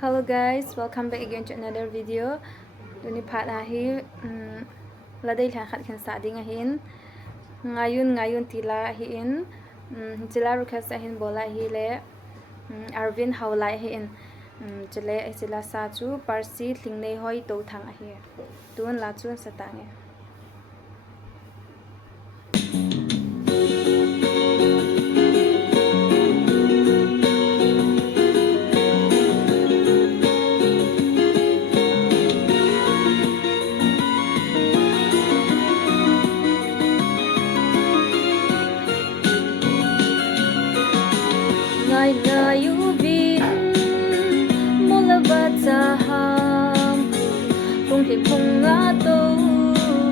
Hello guys, welcome back again to another video. Duni phat hi ladai thang khat khan sa ding hin ngayun tila hi in jila rukha sa hin bola hi le Arvin haulai hi in jila sa chu parsi thingnei hoi to thang hi tun la chu sa tange ngayu bin mola bata ham phung thi phung nga to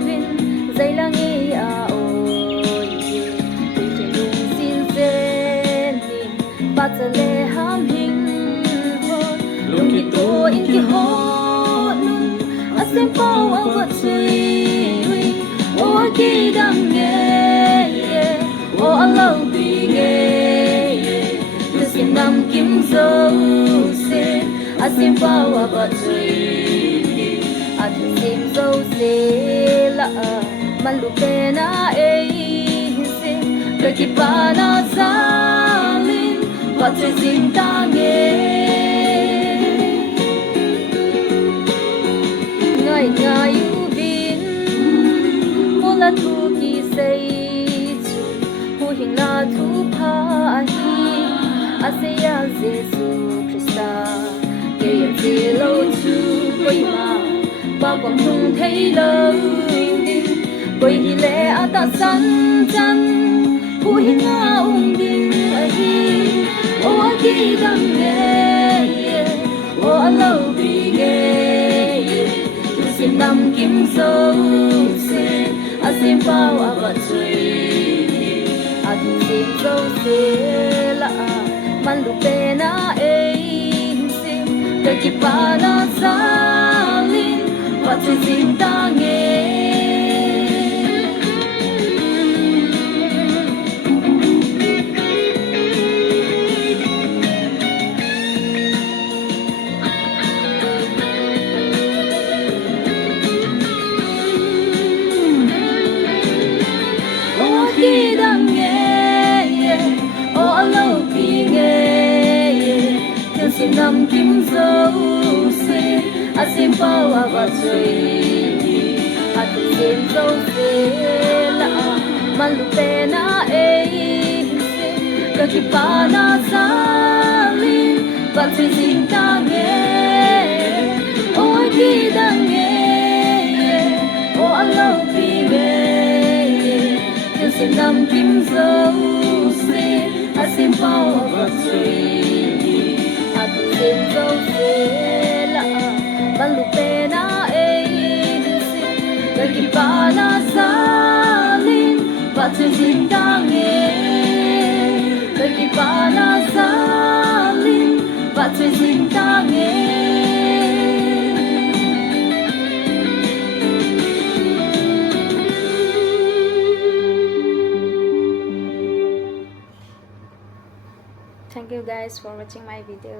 bin dây la ngi a oi phung thi lung sin zen nin bata le ham hing ho lung ki to in ki ho nun asem pau a wat sui o ki dang nge o alo bi nge nam kim zo se asim pau abat sui asim zo se la malu pena e se ke pa na salin wat se sim ta nge ngai ngai u bin mola tu ki sei hu hing na thu pha hi Asaya Jesu Christa Kể lo chu quay mà Ba quang tung thấy lâu đi Quay hi lệ a ta san chan Hu hi nga đinh hi O a ki dang nghe O a lâu bi nghe Tu sim nam kim sâu se A sim pao a bat sui A tu sim sâu se la man lu pena e sim ke pa na salin wat se sim ta nge o ki dang nge o alo pi nge sim nam kim zo se asim pau abat sui atu sim zo se la man lu pena e se ki pa na salin bat se sim ta nge o ki dang nge o alo pi nge sim nam kim zo se asim pau abat sui sim zo se la ban lu pena e si ki pa na salin va se sim ta nge ki pa na salin va se sim ta nge Thank you guys for watching my video.